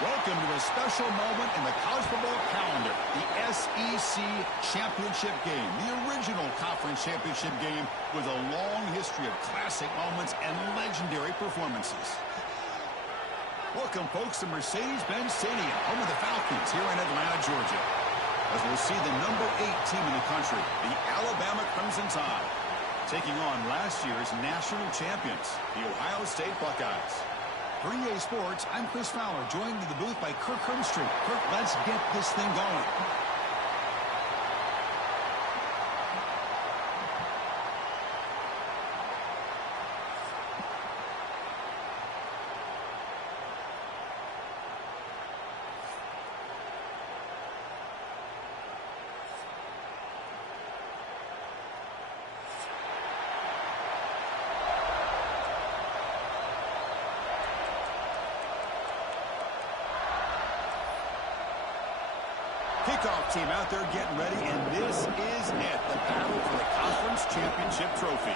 Welcome to a special moment in the college football calendar, the SEC Championship game, the original conference championship game with a long history of classic moments and legendary performances. Welcome, folks, to Mercedes-Benz Stadium, home of the Falcons here in Atlanta, Georgia. As we'll see the number 8 team in the country, the Alabama Crimson Tide, taking on last year's national champions, the Ohio State Buckeyes. For EA Sports, I'm Chris Fowler, joined in the booth by Kirk Hermstreet. Kirk, let's get this thing going. Kickoff team out there getting ready, and this is it, the battle for the conference championship trophy.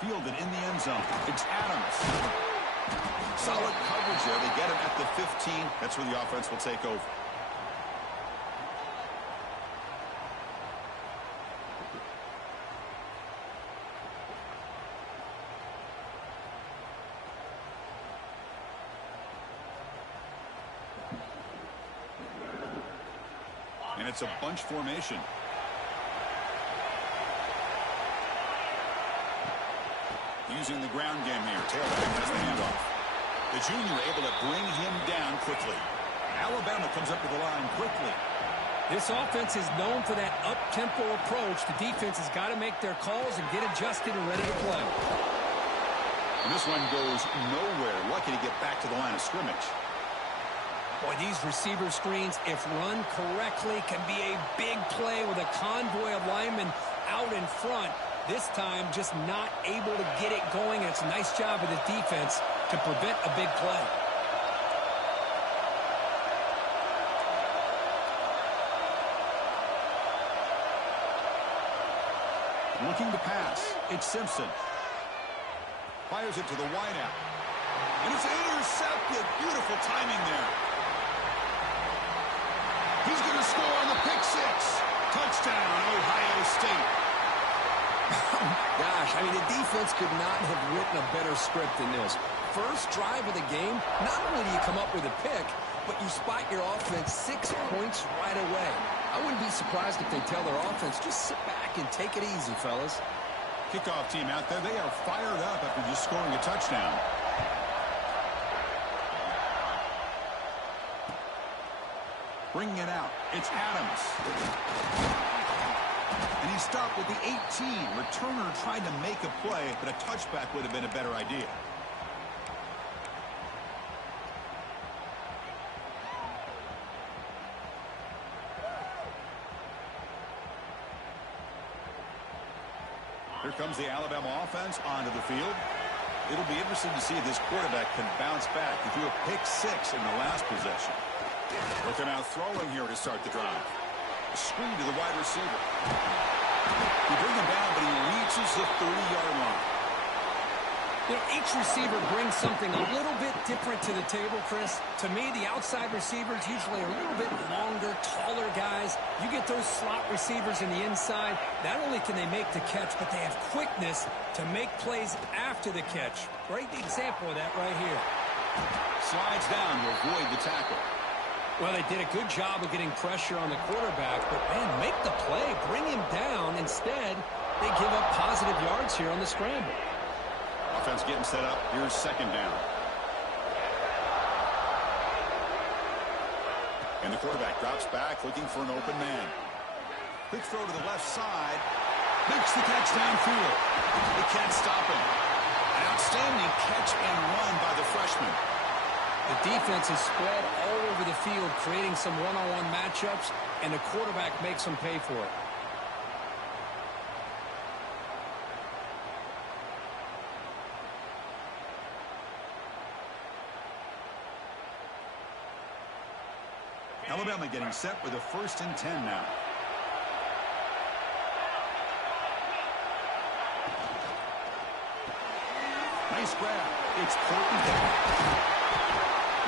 Fielded in the end zone. It's Adams. Solid coverage there. They get him at the 15. That's where the offense will take over. And it's a bunch formation. Using the ground game here. Taylor has the handoff. The junior able to bring him down quickly. Alabama comes up to the line quickly. This offense is known for that up-tempo approach. The defense has got to make their calls and get adjusted and ready to play. And this one goes nowhere. Lucky to get back to the line of scrimmage. Boy, these receiver screens, if run correctly, can be a big play with a convoy of linemen out in front. This time, just not able to get it going. And it's a nice job of the defense to prevent a big play. Looking to pass. It's Simpson. Fires it to the wideout. And it's intercepted. Beautiful timing there. He's going to score on the pick six. Touchdown, Ohio State. Gosh, I mean, the defense could not have written a better script than this. First drive of the game, not only do you come up with a pick, but you spot your offense 6 points right away. I wouldn't be surprised if they tell their offense, just sit back and take it easy, fellas. Kickoff team out there, they are fired up after just scoring a touchdown. Bringing it out. It's Adams. And he stopped with the 18. Returner tried to make a play, but a touchback would have been a better idea. Here comes the Alabama offense onto the field. It'll be interesting to see if this quarterback can bounce back. He threw a pick-6 in the last possession. Looking out throwing here to start the drive. A screen to the wide receiver. You bring him down, but he reaches the 30-yard line. You know, each receiver brings something a little bit different to the table, Chris. To me, the outside receivers usually a little bit longer, taller guys. You get those slot receivers in the inside. Not only can they make the catch, but they have quickness to make plays after the catch. Great example of that right here. Slides down to avoid the tackle. Well, they did a good job of getting pressure on the quarterback, but, man, make the play, bring him down. Instead, they give up positive yards here on the scramble. Offense getting set up. Here's second down. And the quarterback drops back looking for an open man. Quick throw to the left side. Makes the catch downfield. They can't stop him. An outstanding catch and run by the freshman. The defense is spread all over the field, creating some one-on-one matchups, and the quarterback makes them pay for it. Alabama getting set with a 1st and 10 now. Nice grab. It's Colton down.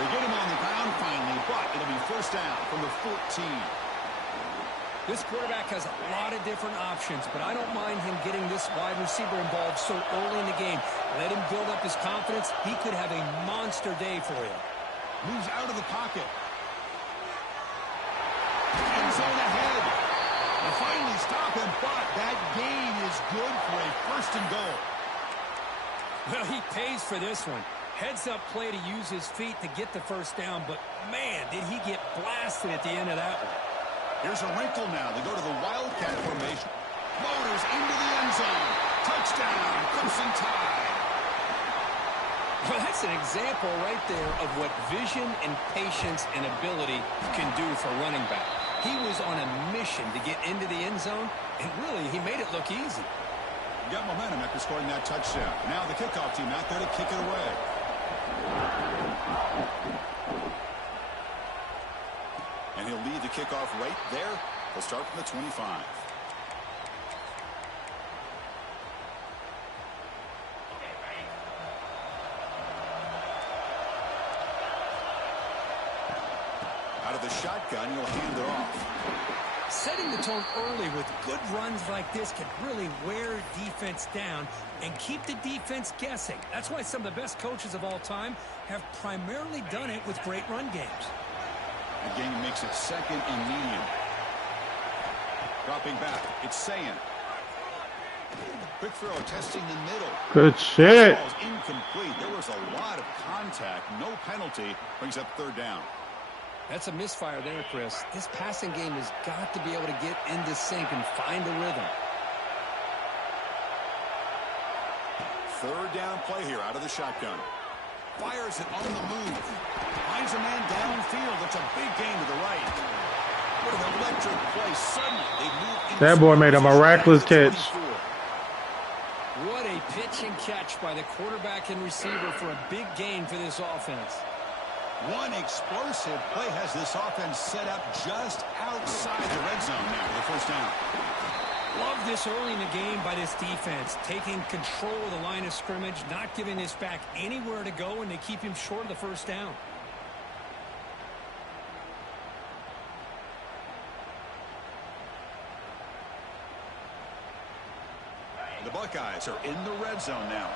They get him on the ground finally, but it'll be 1st down from the 14. This quarterback has a lot of different options, but I don't mind him getting this wide receiver involved so early in the game. Let him build up his confidence. He could have a monster day for you. Moves out of the pocket. End zone ahead. They'll finally stop him, but that gain is good for a 1st and goal. Well, he pays for this one. Heads-up play to use his feet to get the 1st down, but, man, did he get blasted at the end of that one. Here's a wrinkle now. They go to the Wildcat formation. Motors into the end zone. Touchdown, Crimson Tide. Well, that's an example right there of what vision and patience and ability can do for running back. He was on a mission to get into the end zone, and really, he made it look easy. Got momentum after scoring that touchdown. Now the kickoff team out there to kick it away. And he'll lead the kickoff right there. He'll start from the 25. Out of the shotgun, he'll hand it off. Setting the tone early with good runs like this can really wear defense down and keep the defense guessing. That's why some of the best coaches of all time have primarily done it with great run games. The game makes it 2nd and medium. Dropping back, it's Sayin. Quick throw, testing the middle. Good shit. Ball's incomplete. There was a lot of contact. No penalty. Brings up 3rd down. That's a misfire there, Chris. This passing game has got to be able to get into sync and find a rhythm. 3rd down play here out of the shotgun. Fires it on the move. Finds a man downfield. It's a big gain to the right. What an electric play. Suddenly, they move. That boy made a miraculous catch. What a pitch and catch by the quarterback and receiver for a big gain for this offense. One explosive play has this offense set up just outside the red zone now for the 1st down. Love this early in the game by this defense, taking control of the line of scrimmage, not giving this back anywhere to go, and they keep him short of the 1st down. The Buckeyes are in the red zone now.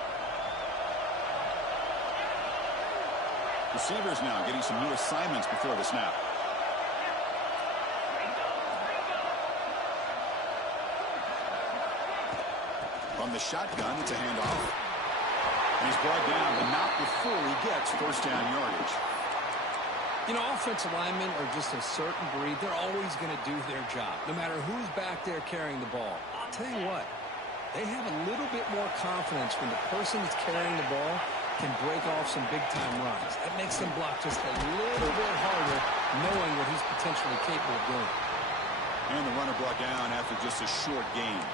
Receivers now getting some new assignments before the snap. From the shotgun, it's a handoff. And he's brought down, but not before he gets 1st down yardage. You know, offensive linemen are just a certain breed. They're always going to do their job, no matter who's back there carrying the ball. I'll tell you what, they have a little bit more confidence when the person that's carrying the ball can break off some big-time runs. That makes them block just a little bit harder, knowing what he's potentially capable of doing. And the runner brought down after just a short gain.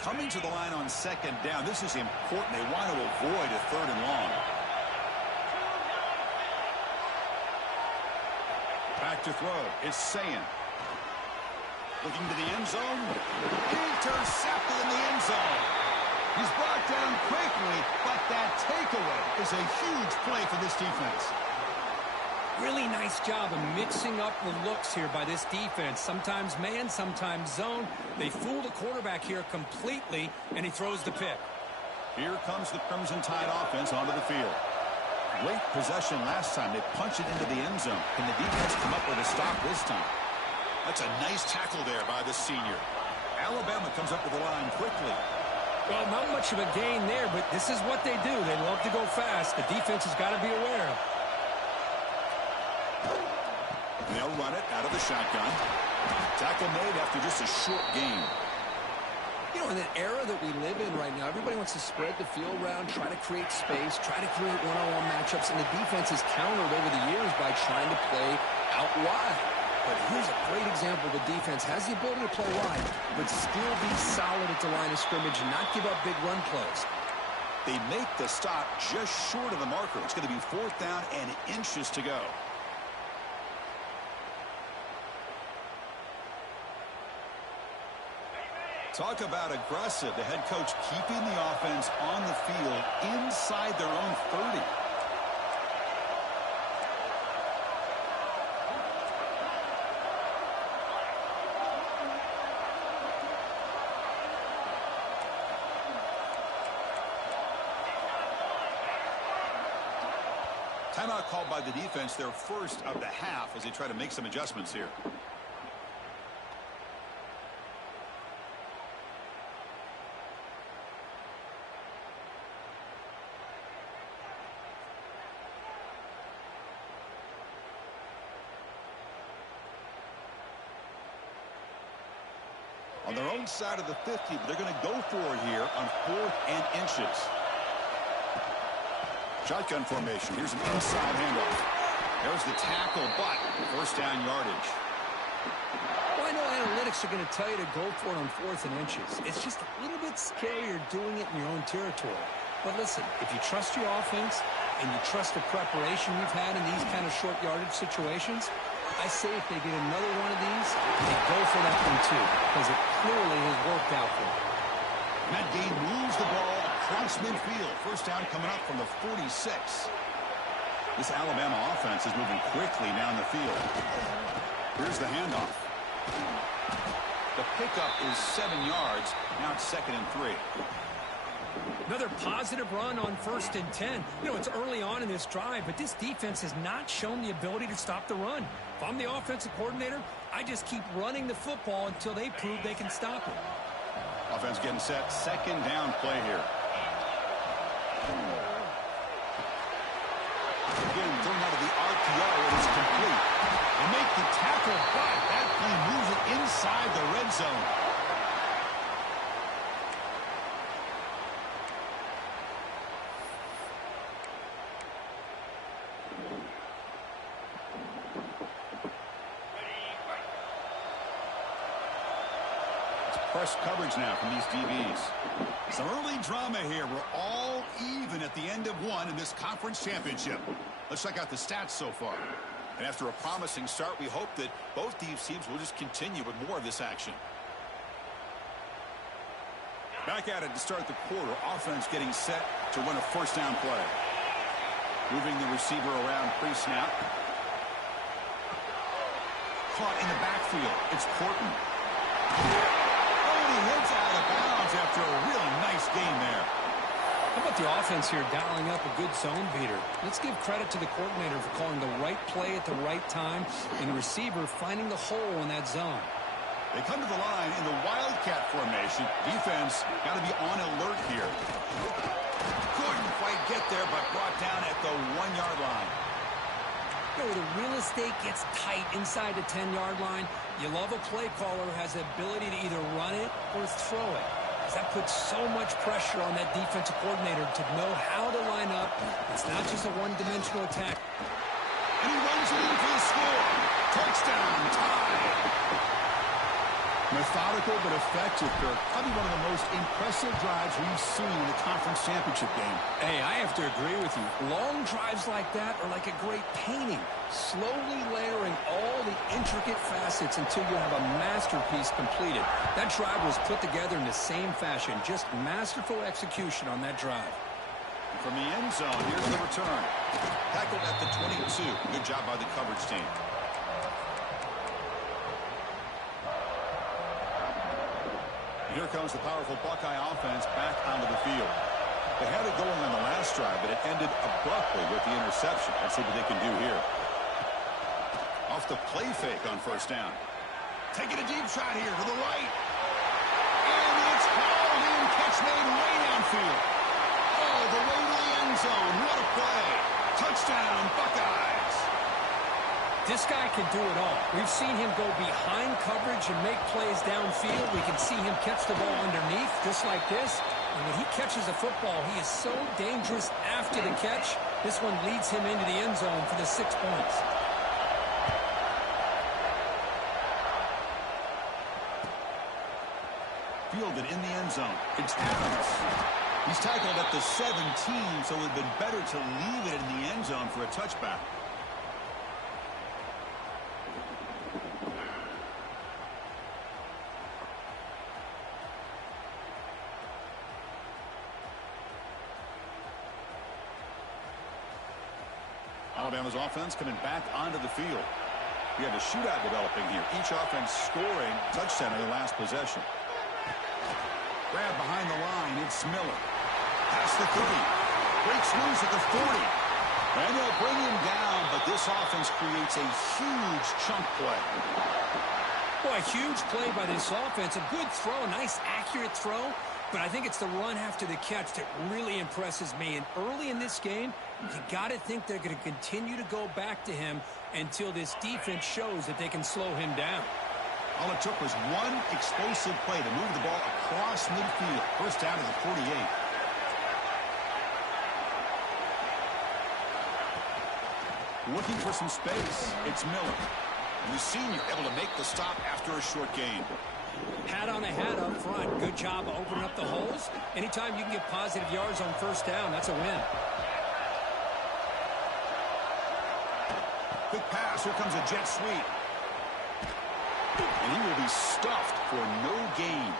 Coming to the line on second down, this is important. They want to avoid a third and long. Back to throw. It's Sayan. Looking to the end zone. Intercepted in the end zone. He's brought down quickly, but that takeaway is a huge play for this defense. Really nice job of mixing up the looks here by this defense. Sometimes man, sometimes zone. They fool the quarterback here completely, and he throws the pick. Here comes the Crimson Tide offense onto the field. Great possession last time. They punch it into the end zone. Can the defense come up with a stop this time? That's a nice tackle there by the senior. Alabama comes up with the line quickly. Well, not much of a gain there, but this is what they do. They love to go fast. The defense has got to be aware. They'll run it out of the shotgun. Tackle made after just a short gain. You know, in an era that we live in right now, everybody wants to spread the field around, try to create space, try to create one-on-one matchups, and the defense has countered over the years by trying to play out wide. But here's a great example. The defense has the ability to play wide, but still be solid at the line of scrimmage and not give up big run plays. They make the stop just short of the marker. It's going to be 4th down and inches to go. Talk about aggressive. The head coach keeping the offense on the field inside their own 30. Timeout called by the defense, their first of the half, as they try to make some adjustments here. On their own side of the 50, but they're going to go for it here on 4th and inches. Shotgun formation. Here's an inside handoff. There's the tackle, but 1st down yardage. Well, I know analytics are going to tell you to go for it on 4th and inches. It's just a little bit scary doing it in your own territory. But listen, if you trust your offense and you trust the preparation you've had in these kind of short yardage situations, I say if they get another one of these, they go for that one too, because it clearly has worked out for them. That game moves the ball across midfield. 1st down coming up from the 46. This Alabama offense is moving quickly down the field. Here's the handoff. The pickup is 7 yards. Now it's 2nd and 3. Another positive run on 1st and 10. You know, it's early on in this drive, but this defense has not shown the ability to stop the run. If I'm the offensive coordinator, I just keep running the football until they prove they can stop it. Offense getting set. 2nd down play here. Again, thrown out of the RPO, and it's complete. They make the tackle, but that play moves it inside the red zone. Press coverage now from these DBs. Some early drama here. We're all even at the end of one in this conference championship. Let's check out the stats so far. And after a promising start, we hope that both these teams will just continue with more of this action. Back at it to start the quarter. Offense getting set to run a 1st down play. Moving the receiver around pre-snap. Caught in the backfield. It's Portman. He hits out of bounds after a really nice game there. How about the offense here dialing up a good zone beater? Let's give credit to the coordinator for calling the right play at the right time and the receiver finding the hole in that zone. They come to the line in the Wildcat formation. Defense got to be on alert here. Couldn't quite get there, but brought down at the 1-yard line. You know, the real estate gets tight inside the 10-yard line. You love a play caller who has the ability to either run it or throw it. That puts so much pressure on that defensive coordinator to know how to line up. It's not just a one-dimensional attack. And he runs it in for the score. Touchdown, tie. Methodical but effective, Kirk. Probably one of the most impressive drives we've seen in the conference championship game. Hey, I have to agree with you. Long drives like that are like a great painting. Slowly layering all the intricate facets until you have a masterpiece completed. That drive was put together in the same fashion. Just masterful execution on that drive. From the end zone, here's the return. Tackled at the 22. Good job by the coverage team. Here comes the powerful Buckeye offense back onto the field. They had it going on the last drive, but it ended abruptly with the interception. Let's see what they can do here. Off the play fake on first down. Taking a deep shot here to the right. And it's hauled in. Catch made way downfield. Oh, the way to the end zone. What a play. Touchdown, Buckeyes. This guy can do it all. We've seen him go behind coverage and make plays downfield. We can see him catch the ball underneath, just like this. And when he catches a football, he is so dangerous after the catch. This one leads him into the end zone for the 6 points. Fielded in the end zone. It's Adams. He's tackled at the 17, so it would have been better to leave it in the end zone for a touchback. Alabama's offense coming back onto the field. We have a shootout developing here. Each offense scoring touchdown in the last possession. Grab behind the line. It's Miller. Past the 30. Breaks loose at the 40. And they'll bring him down, but this offense creates a huge chunk play. Boy, a huge play by this offense. A good throw, a nice accurate throw. But I think it's the run after the catch that really impresses me. And early in this game, you got to think they're going to continue to go back to him until this defense shows that they can slow him down. All it took was one explosive play to move the ball across midfield. First down to the 48. Looking for some space. It's Miller. The senior able to make the stop after a short gain. Hat on a hat up front. Good job of opening up the holes. Anytime you can get positive yards on first down, that's a win. Quick pass. Here comes a jet sweep. And he will be stuffed for no gain.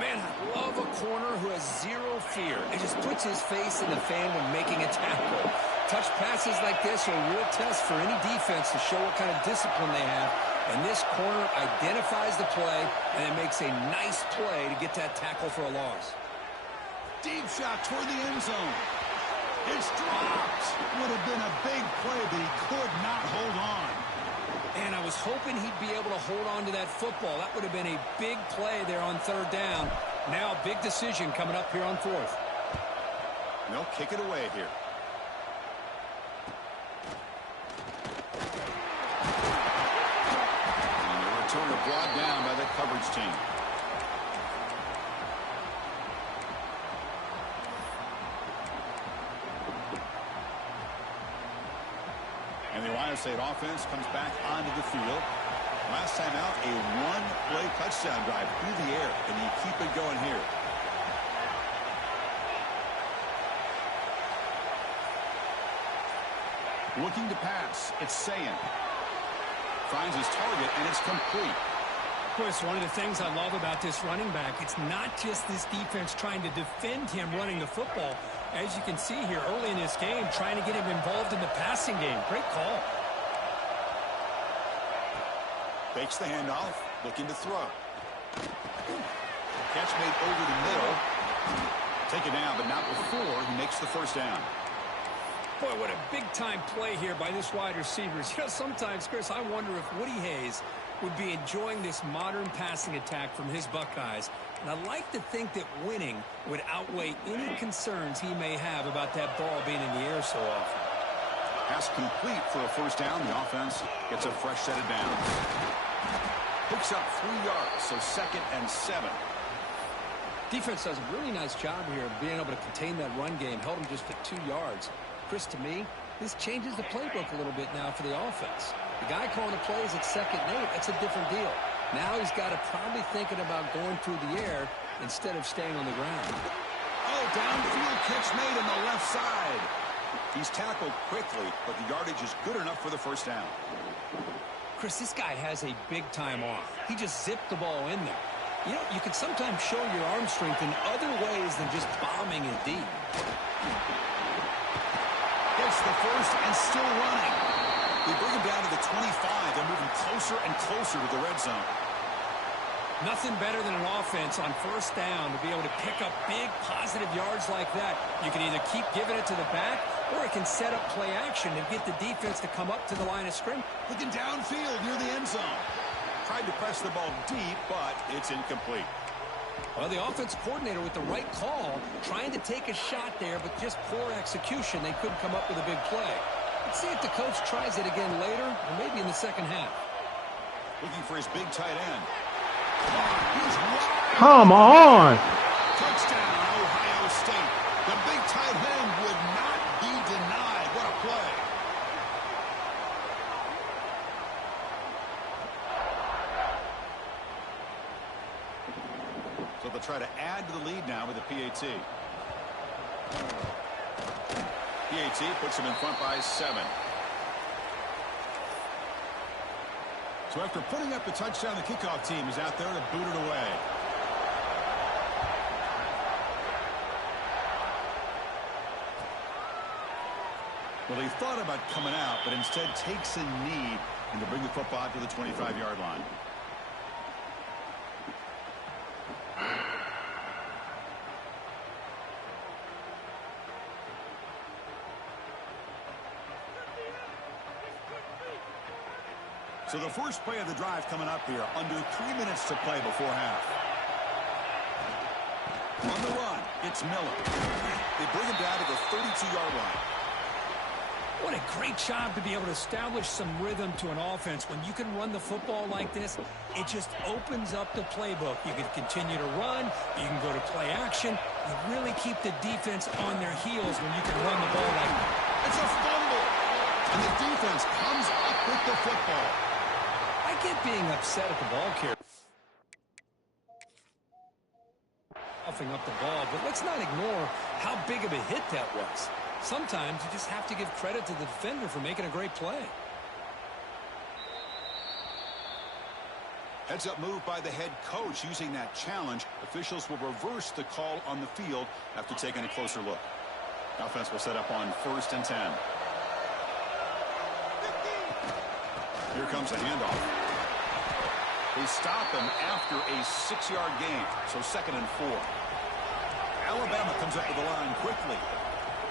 Man, I love a corner who has zero fear. It just puts his face in the fan when making a tackle. Touch passes like this are a real test for any defense to show what kind of discipline they have. And this corner identifies the play, and it makes a nice play to get that tackle for a loss. Deep shot toward the end zone. It's dropped. Would have been a big play, but he could not hold on. And I was hoping he'd be able to hold on to that football. That would have been a big play there on third down. Now a big decision coming up here on fourth. They'll kick it away here. And the returner brought down by the coverage team. And the Ohio State offense comes back onto the field. Last time out, a one-play touchdown drive through the air, and you keep it going here. Looking to pass. It's Sayan. Finds his target, and it's complete. Of course, one of the things I love about this running back, it's not just this defense trying to defend him running the football. As you can see here early in this game, trying to get him involved in the passing game. Great call. Fakes the handoff, looking to throw. Catch made over the middle. Take it down, but not before he makes the first down. Boy, what a big-time play here by this wide receiver. You know, sometimes, Chris, I wonder if Woody Hayes would be enjoying this modern passing attack from his Buckeyes. And I'd like to think that winning would outweigh any concerns he may have about that ball being in the air so often. Pass complete for a first down. The offense gets a fresh set of downs. Picks up 3 yards, so 2nd and 7. Defense does a really nice job here of being able to contain that run game. Held him just for 2 yards. Chris, to me, this changes the playbook a little bit now for the offense. The guy calling the plays at 2nd and 8, that's a different deal. Now he's got to probably thinking about going through the air instead of staying on the ground. Oh, downfield catch made on the left side. He's tackled quickly, but the yardage is good enough for the first down. Chris, this guy has a big-time arm. He just zipped the ball in there. You know, you can sometimes show your arm strength in other ways than just bombing it deep. Gets the first and still running. They bring him down to the 25. They're moving closer and closer to the red zone. Nothing better than an offense on first down to be able to pick up big positive yards like that. You can either keep giving it to the back, or it can set up play action and get the defense to come up to the line of scrimmage. Looking downfield near the end zone. Tried to press the ball deep, but it's incomplete. Well, the offense coordinator with the right call, trying to take a shot there, but just poor execution. They couldn't come up with a big play. Let's see if the coach tries it again later, or maybe in the second half. Looking for his big tight end. He's wide. Come on. Touchdown, Ohio State. The big tight end would not be denied. What a play. So they'll try to add to the lead now with a PAT. PAT puts him in front by 7. So after putting up the touchdown, the kickoff team is out there to boot it away. Well, he thought about coming out, but instead takes a knee and to bring the football to the 25-yard line. So the first play of the drive coming up here, under 3 minutes to play before half. On the run, it's Miller. They bring him down to the 32-yard line. What a great job to be able to establish some rhythm to an offense. When you can run the football like this, it just opens up the playbook. You can continue to run. You can go to play action. You really keep the defense on their heels when you can run the ball like that. It's a fumble. And the defense comes up with the football. I get being upset at the ball carrier. Offing up the ball, but let's not ignore how big of a hit that was. Sometimes you just have to give credit to the defender for making a great play. Heads-up move by the head coach using that challenge. Officials will reverse the call on the field after taking a closer look. Offense will set up on 1st and 10. Here comes the handoff. They stop him after a 6-yard gain, so 2nd and 4. Alabama comes up to the line quickly.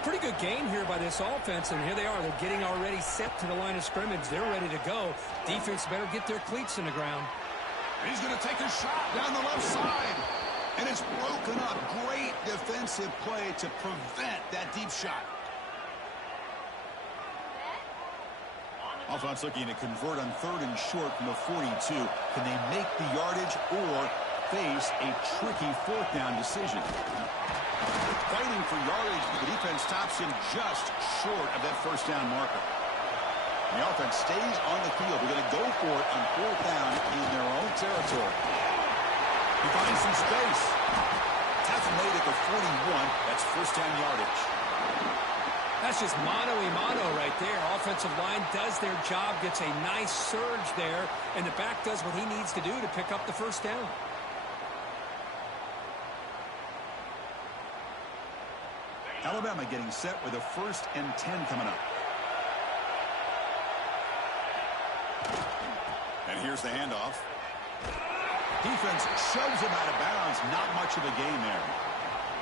Pretty good gain here by this offense, and here they are. They're getting already set to the line of scrimmage. They're ready to go. Defense better get their cleats in the ground. And he's going to take a shot down the left side. And it's broken up. Great defensive play to prevent that deep shot. Offense looking to convert on 3rd and short from the 42. Can they make the yardage or face a tricky 4th down decision? Fighting for yardage, but the defense stops him just short of that 1st down marker. And the offense stays on the field. They're going to go for it on 4th down in their own territory. He finds some space. Tackle made at the 41. That's 1st down yardage. That's just mano-a-mano right there. Offensive line does their job, gets a nice surge there, and the back does what he needs to do to pick up the 1st down. Alabama getting set with a 1st and 10 coming up. And here's the handoff. Defense shoves him out of bounds. Not much of a gain there.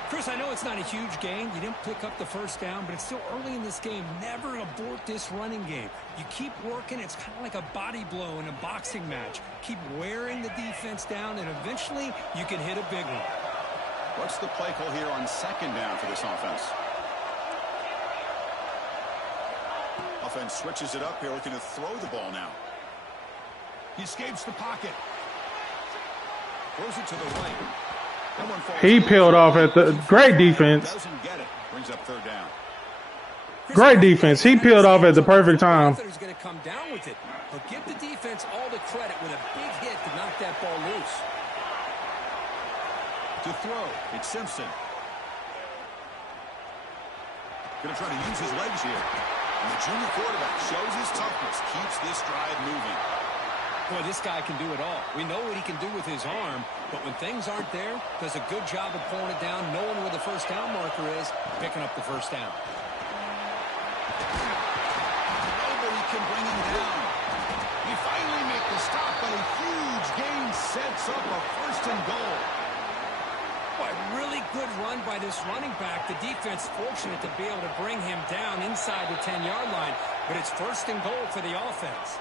Chris, I know it's not a huge gain. You didn't pick up the first down, but it's still early in this game. Never abort this running game. You keep working. It's kind of like a body blow in a boxing match. Keep wearing the defense down, and eventually you can hit a big one. What's the play call here on second down for this offense? Offense switches it up here, looking to throw the ball now. He escapes the pocket. Throws it to the right. He peeled off at the great defense. Doesn't get it. Brings up third down. Great defense. He peeled off at the perfect time. He's going to come down with it, but give the defense all the credit with a big hit to knock that ball loose. To throw, it's Simpson. Going to try to use his legs here. And the junior quarterback shows his toughness, keeps this drive moving. Boy, this guy can do it all. We know what he can do with his arm, but when things aren't there, does a good job of pulling it down, knowing where the first down marker is, picking up the first down. Nobody can bring him down. He finally makes the stop, but a huge gain sets up a first and goal. Boy, really good run by this running back. The defense fortunate to be able to bring him down inside the 10-yard line, but it's first and goal for the offense.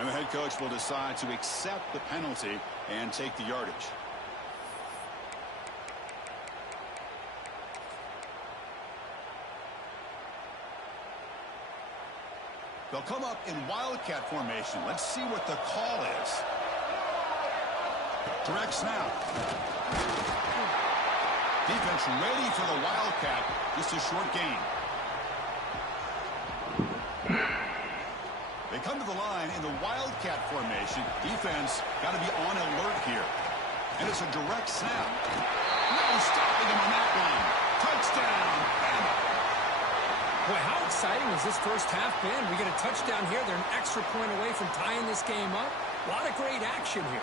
And the head coach will decide to accept the penalty and take the yardage. They'll come up in wildcat formation. Let's see what the call is. Direct snap. Defense ready for the wildcat. Just a short gain. They come to the line in the wildcat formation. Defense got to be on alert here. And it's a direct snap. No stopping him on that one. Touchdown, Bama. Boy, how exciting has this first half been? We get a touchdown here. They're an extra point away from tying this game up. A lot of great action here.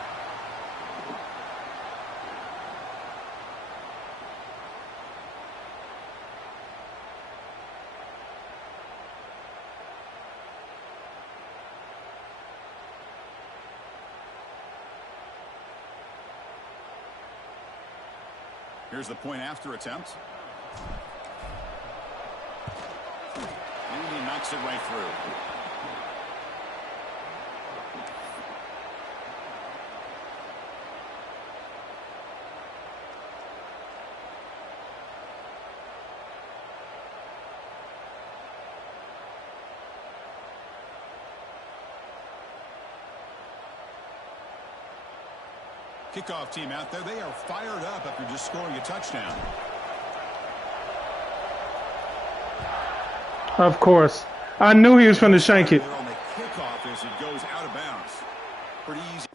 Here's the point after attempt. And he knocks it right through. Kickoff team out there, they are fired up after just scoring a touchdown. Of course. I knew he was going to shank it. They're on the kickoff as it goes out of bounds. Pretty easy.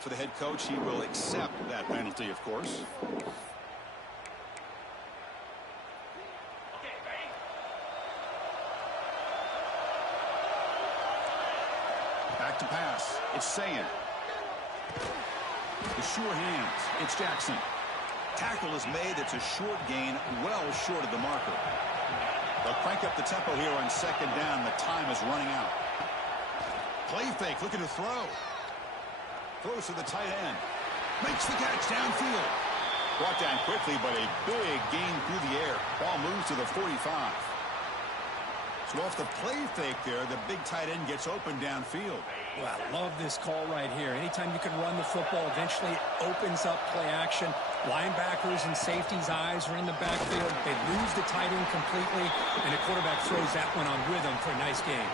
For the head coach, he will accept that penalty, of course. Back to pass. It's Sayan. The sure hands. It's Jackson. Tackle is made. It's a short gain, well short of the marker. They'll crank up the tempo here on second down. The time is running out. Play fake, looking to throw. Throws to the tight end. Makes the catch downfield. Brought down quickly, but a big gain through the air. Ball moves to the 45. So off the play fake there, the big tight end gets open downfield. Well, I love this call right here. Anytime you can run the football, eventually it opens up play action. Linebackers and safeties' eyes are in the backfield. They lose the tight end completely, and the quarterback throws that one on rhythm for a nice game.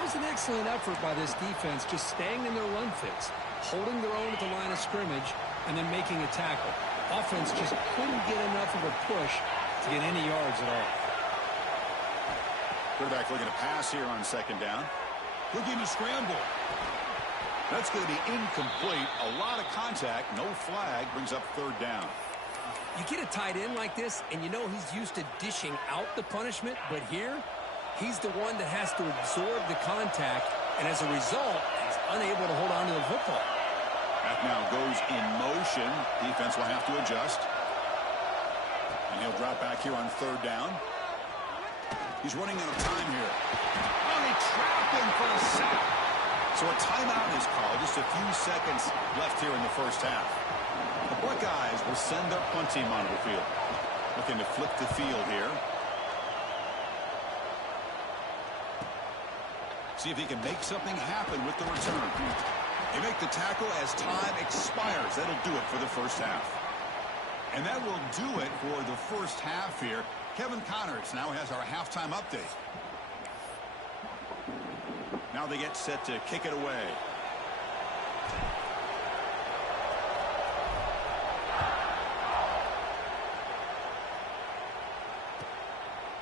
It was an excellent effort by this defense, just staying in their run fits, holding their own at the line of scrimmage, and then making a tackle. Offense just couldn't get enough of a push to get any yards at all. Quarterback looking to pass here on second down. Looking to scramble. That's going to be incomplete. A lot of contact. No flag. Brings up third down. You get a tight end like this, and you know he's used to dishing out the punishment, but here, he's the one that has to absorb the contact, and as a result, he's unable to hold on to the football. That now goes in motion. Defense will have to adjust. And he'll drop back here on 3rd down. He's running out of time here. Oh, they trapped him for a sack. So a timeout is called. Just a few seconds left here in the first half. The Buckeyes will send their punt team onto the field. Looking to flip the field here. See if he can make something happen with the return. They make the tackle as time expires. That'll do it for the first half. And that will do it for the first half here. Kevin Connors now has our halftime update. Now they get set to kick it away.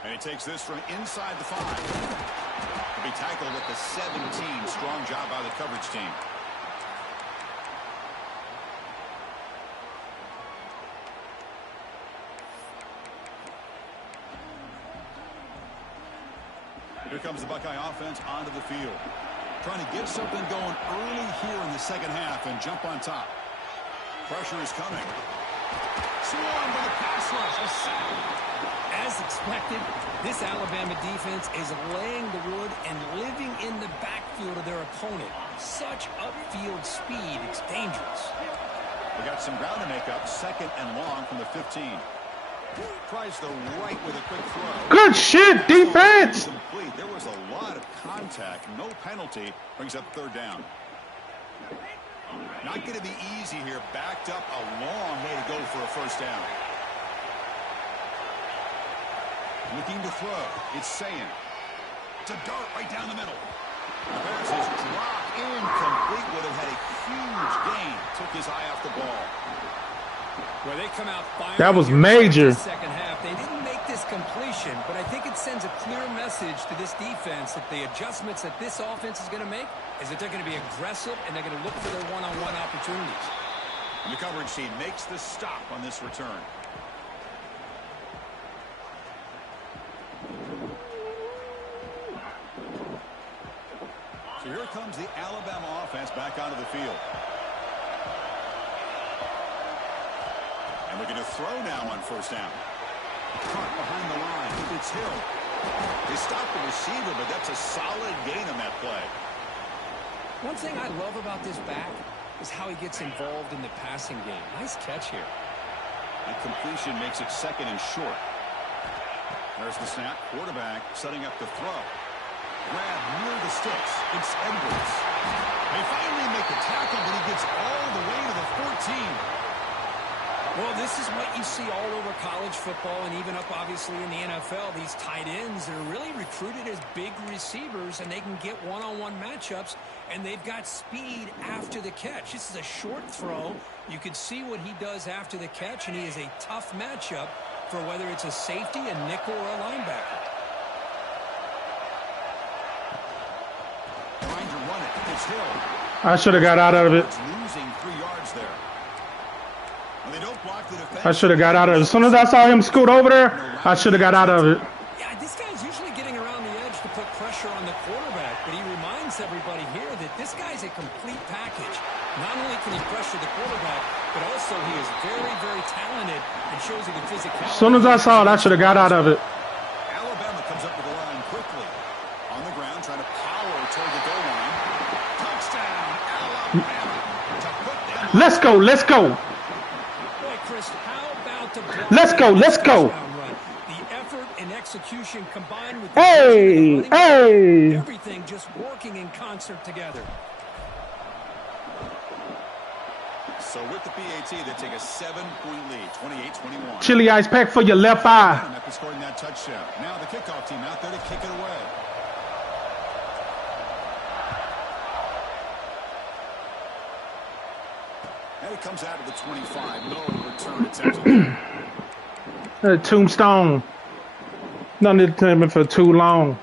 And he takes this from inside the 5. He'll be tackled at the 17. Strong job by the coverage team. Here comes the Buckeye offense onto the field. Trying to get something going early here in the second half and jump on top. Pressure is coming. Swarm for the pass rush. A sack. As expected, this Alabama defense is laying the wood and living in the backfield of their opponent. Such upfield speed, it's dangerous. We got some ground to make up. 2nd and long from the 15. Tries the right with a quick throw. Good shit, defense. Complete. There was a lot of contact. No penalty. Brings up 3rd down. Not going to be easy here. Backed up a long way to go for a first down. Looking to throw. It's Sayin. It's a dart right down the middle. The pass is dropped incomplete. Would have had a huge gain. Took his eye off the ball. Well, they come out firing. That was major. Second half. They didn't make this completion, but I think it sends a clear message to this defense that the adjustments that this offense is going to make is that they're going to be aggressive and they're going to look for their one-on-one opportunities. And the coverage team makes the stop on this return. So here comes the Alabama offense back onto the field. And looking to throw now on first down. Caught behind the line. It's Hill. They stopped the receiver, but that's a solid gain on that play. One thing I love about this back is how he gets involved in the passing game. Nice catch here. And completion makes it 2nd and short. There's the snap. Quarterback setting up the throw. Grab near the sticks. It's Edwards. They finally make the tackle, but he gets all the way to the 14. Well, this is what you see all over college football and even up, obviously, in the NFL. These tight ends, they're really recruited as big receivers, and they can get one-on-one matchups, and they've got speed after the catch. This is a short throw. You can see what he does after the catch, and he is a tough matchup for whether it's a safety, a nickel, or a linebacker. Trying to run it. It's Hill. I should have got out of it. Losing 3 yards there. They don't block the defense. I should have got out of it. As soon as I saw him scoot over there, I should have got out of it. Yeah, this guy's usually getting around the edge to put pressure on the quarterback, but he reminds everybody here that this guy's a complete package. Not only can he pressure the quarterback, but also he is very, very talented and shows you the physicality. As soon as I saw it, I should have got out of it. Alabama comes up with the line quickly. On the ground, trying to power toward the goal line. Touchdown, Alabama. To put them. Let's go, let's go. Let's go, let's go. The effort and execution combined with everything just working in concert together. So with the PAT, they take a 7-point lead, 28-21. Chili ice pack for your left eye. After scoring that touchdown. Now the kickoff team out there to kick it away. And it comes out of the 25. No return attempt. Tombstone. Nothing intended for too long.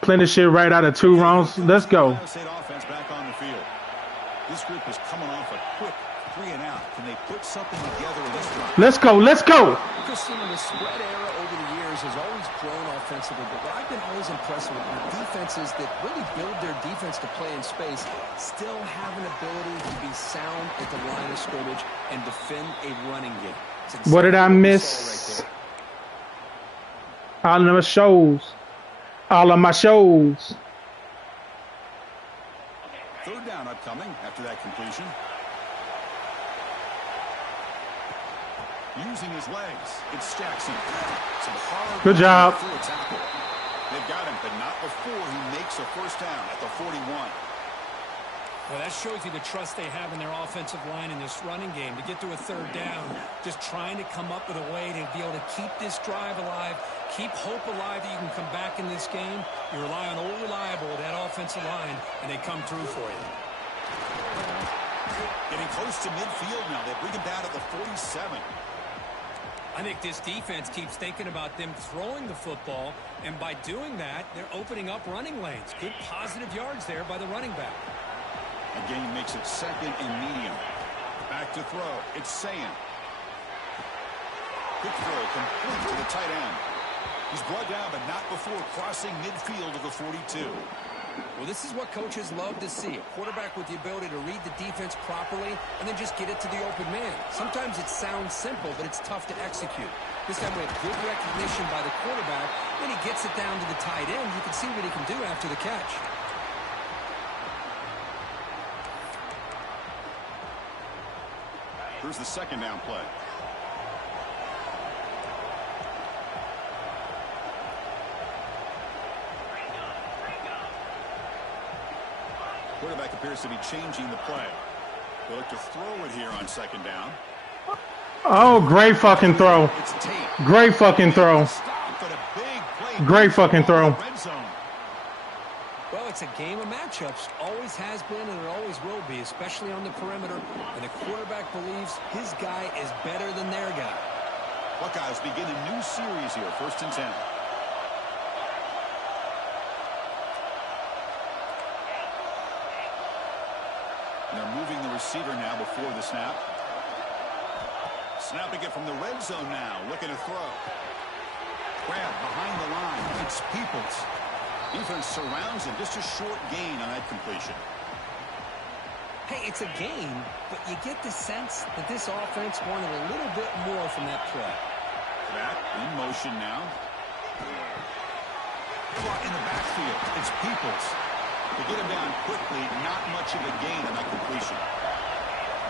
Plenty of shit right out of 2 rounds. Let's go. Offense back on the field. This group is coming off a quick 3 and out. Can they put something together in this drive? Let's go, let's go. Christian, the spread era over the years has always grown offensively, but what I've been always impressed with defenses that really build their defense to play in space still have an ability to be sound at the line of scrimmage and defend a running game. What did I miss? All of my shows. All of my shows. Third down upcoming after that completion. Using his legs, it's Jackson. Some hard Good job. They've got him, but not before he makes a first down at the 41. Well, that shows you the trust they have in their offensive line in this running game to get to a third down, just trying to come up with a way to be able to keep this drive alive, keep hope alive that you can come back in this game. You rely on old reliable, that offensive line, and they come through for you. Getting close to midfield now. They bring him down at the 47. I think this defense keeps thinking about them throwing the football, and by doing that, they're opening up running lanes. Good positive yards there by the running back. Again, makes it second and medium. Back to throw. It's Sayan. Quick throw complete to the tight end. He's brought down, but not before crossing midfield of the 42. Well, this is what coaches love to see. A quarterback with the ability to read the defense properly and then just get it to the open man. Sometimes it sounds simple, but it's tough to execute. This time we have good recognition by the quarterback. When he gets it down to the tight end, you can see what he can do after the catch. Here's the second down play. Quarterback appears to be changing the play. They look to throw it here on second down. Oh, great fucking throw. Great fucking throw. Great fucking throw. Well, it's a game of matchups. Always has been and it always will be, especially on the perimeter. And the quarterback believes his guy is better than their guy. Buckeyes begin a new series here, 1st and 10. And they're moving the receiver now before the snap. Snapping it from the red zone now, looking to throw. Grab behind the line. It's Peoples. Defense surrounds him. Just a short gain on that completion. Hey, it's a gain, but you get the sense that this offense wanted a little bit more from that play. Back in motion now. In the backfield, it's Peoples. To get him down quickly, not much of a gain on that completion.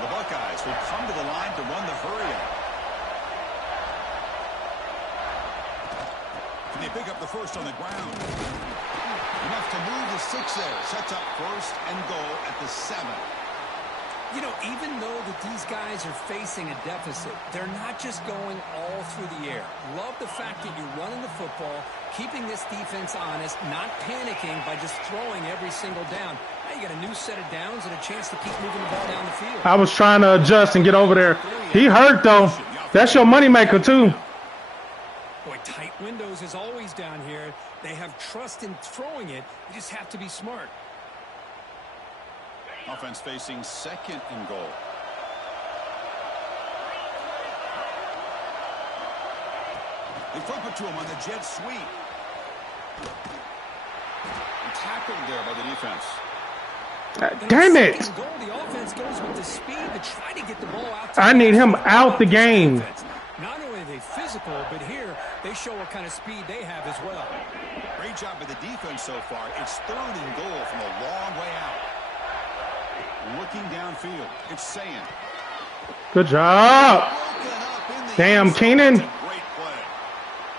The Buckeyes will come to the line to run the hurry-up. Can they pick up the first on the ground? Enough to move the 6 there. Sets up 1st and goal at the 7. You know, even though that these guys are facing a deficit, they're not just going all through the air. Love the fact that you're running the football, keeping this defense honest, not panicking by just throwing every single down. Now you got a new set of downs and a chance to keep moving the ball down the field. I was trying to adjust and get over there. He hurt, though. That's your moneymaker, too. Boy, tight windows is always down here. They have trust in throwing it. You just have to be smart. Offense facing 2nd and goal. They flip it to him on the jet sweep. And tackled there by the defense. Damn it. The offense goes with the speed to try to get the ball out. I need him out the game. Not only are they physical, but here they show what kind of speed they have as well. Great job by the defense so far. It's 3rd and goal from a long way out. Looking downfield, it's Sayan. Good job. Damn, Keenan. Great play.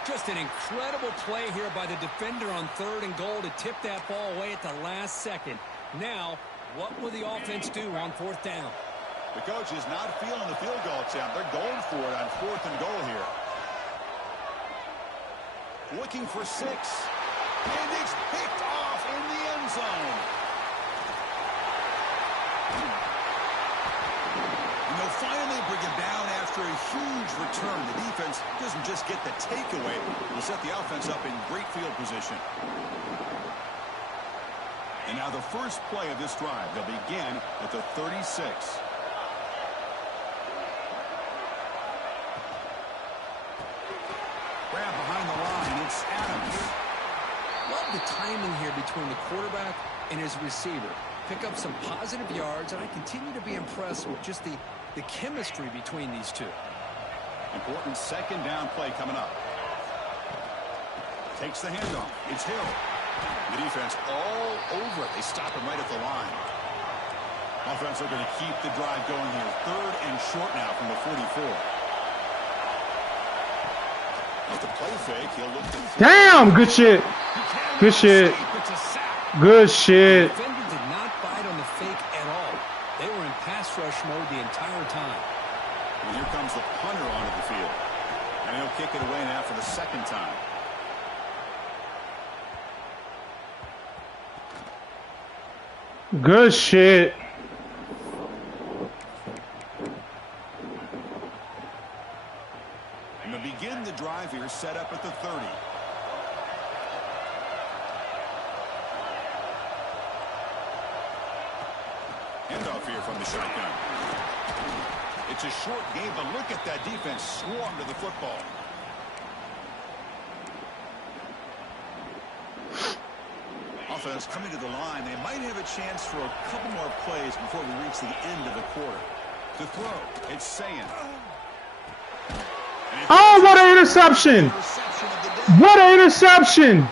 Just an incredible play here by the defender on 3rd and goal to tip that ball away at the last second. Now, what will the offense do on 4th down? The coach is not feeling the field goal attempt. They're going for it on 4th and goal here. Looking for 6. And it's picked off in the end zone. And they'll finally bring him down after a huge return. The defense doesn't just get the takeaway. They'll set the offense up in great field position. And now the first play of this drive. They'll begin at the 36. Grab behind the line. It's Adams. Love the timing here between the quarterback and his receiver. Pick up some positive yards, and I continue to be impressed with just the chemistry between these two. Important second down play coming up. Takes the handoff. It's Hill. The defense all over it. They stop him right at the line. Offense are going to keep the drive going here. 3rd and short now from the 44. With the play fake, he'll look to... Damn, good shit. Good shit. Good shit. The defender did not bite on the fake at all. They were in pass rush mode the entire time. And here comes the punter onto the field. And he'll kick it away now for the 2nd time. Good shit. And to begin the drive here, set up at the 30. Handoff here from the shotgun. It's a short game, but look at that defense swarm to the football. Offense coming to the line. They might have a chance for a couple more plays before we reach the end of the quarter. To throw, it's Sayan. Oh, what an interception! What an interception!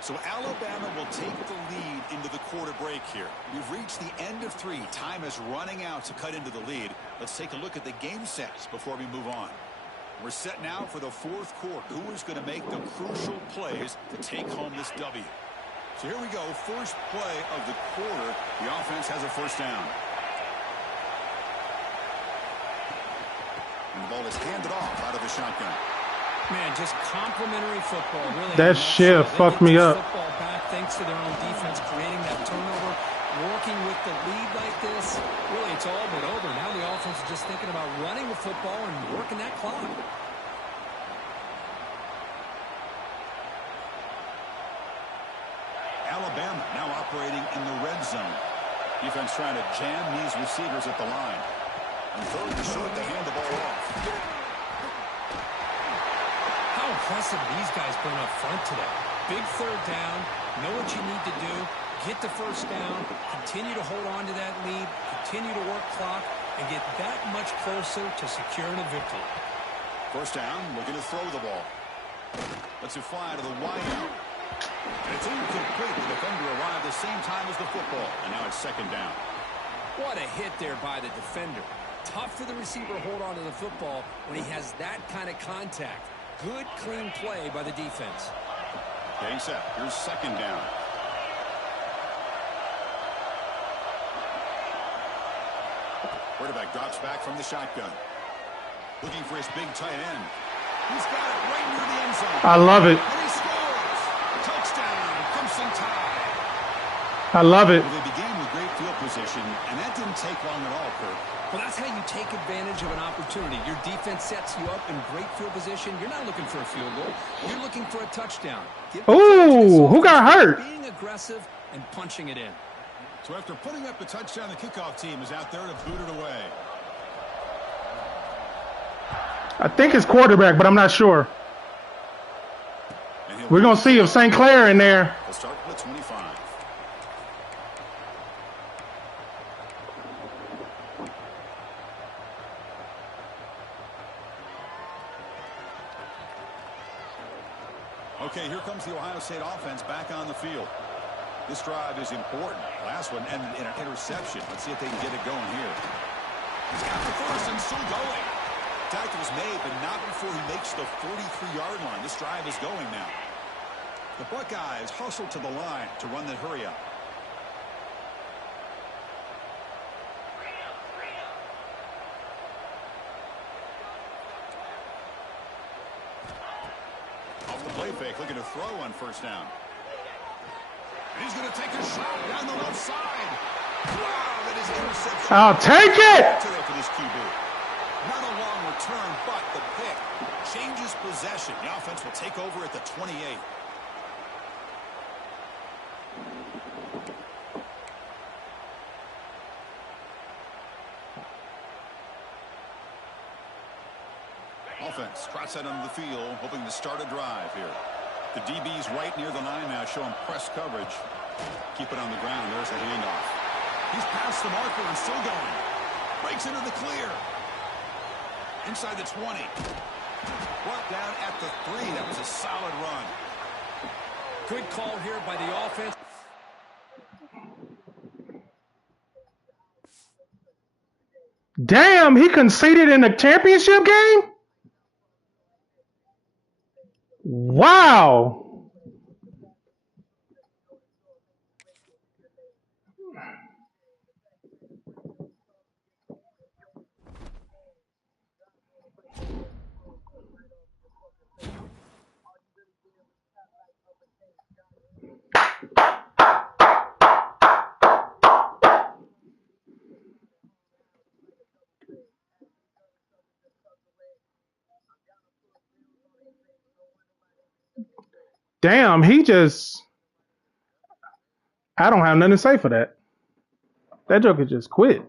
So Alabama will take the lead into the quarter break here. We've reached the end of 3. Time is running out to cut into the lead. Let's take a look at the game sets before we move on. We're set now for the 4th quarter. Who is going to make the crucial plays to take home this W? So here we go. First play of the quarter. The offense has a 1st down. And the ball is handed off out of the shotgun. Man, just complimentary football. Really, that shit fucked me up. Football back thanks to their own defense, creating that turnover, working with the lead like this. Really, it's all but over. Now the offense is just thinking about running the football and working that clock. Alabama now operating in the red zone. Defense trying to jam these receivers at the line. And 3rd and short, they hand the ball off. How impressive these guys been up front today. Big 3rd down, know what you need to do, get the 1st down, continue to hold on to that lead, continue to work clock, and get that much closer to securing a victory. 1st down, looking to throw the ball. Lets it fly to the wide out. And it's incomplete. The defender arrived the same time as the football, and now it's 2nd down. What a hit there by the defender. Tough for the receiver to hold on to the football when he has that kind of contact. Good, clean play by the defense. Getting set. Here's 2nd down. Quarterback drops back from the shotgun. Looking for his big tight end. He's got it right near the end zone. I love it. And he scores. Touchdown, Crimson Tide. I love it. Well, they began with great field position, and that didn't take long at all, Kurt. Well, that's how you take advantage of an opportunity. Your defense sets you up in great field position. You're not looking for a field goal. You're looking for a touchdown. Ooh, who got hurt? Being aggressive and punching it in. So after putting up the touchdown, the kickoff team is out there to boot it away. I think it's quarterback, but I'm not sure. We're going to see if St. Clair in there. We'll start with 25. Okay, here comes the Ohio State offense back on the field. This drive is important. Last one ended in an interception. Let's see if they can get it going here. He's got the 1st and still going. Tackle was made, but not before he makes the 43-yard line. This drive is going now. The Buckeyes hustle to the line to run the hurry up. Off the play fake, looking to throw on 1st down. And he's going to take a shot down the left side. Wow, that is interception. I'll take it. Today for this QB. Not a long return, but the pick changes possession. The offense will take over at the 28. Offense trots out onto the field, hoping to start a drive here. The DB's right near the line now, showing press coverage. Keep it on the ground. There's a handoff. He's past the marker and still going. Breaks into the clear. Inside the 20. Brought down at the 3. That was a solid run. Good call here by the offense. Damn, he conceded in the championship game? Wow. Damn, I don't have nothing to say for that. That joker just quit.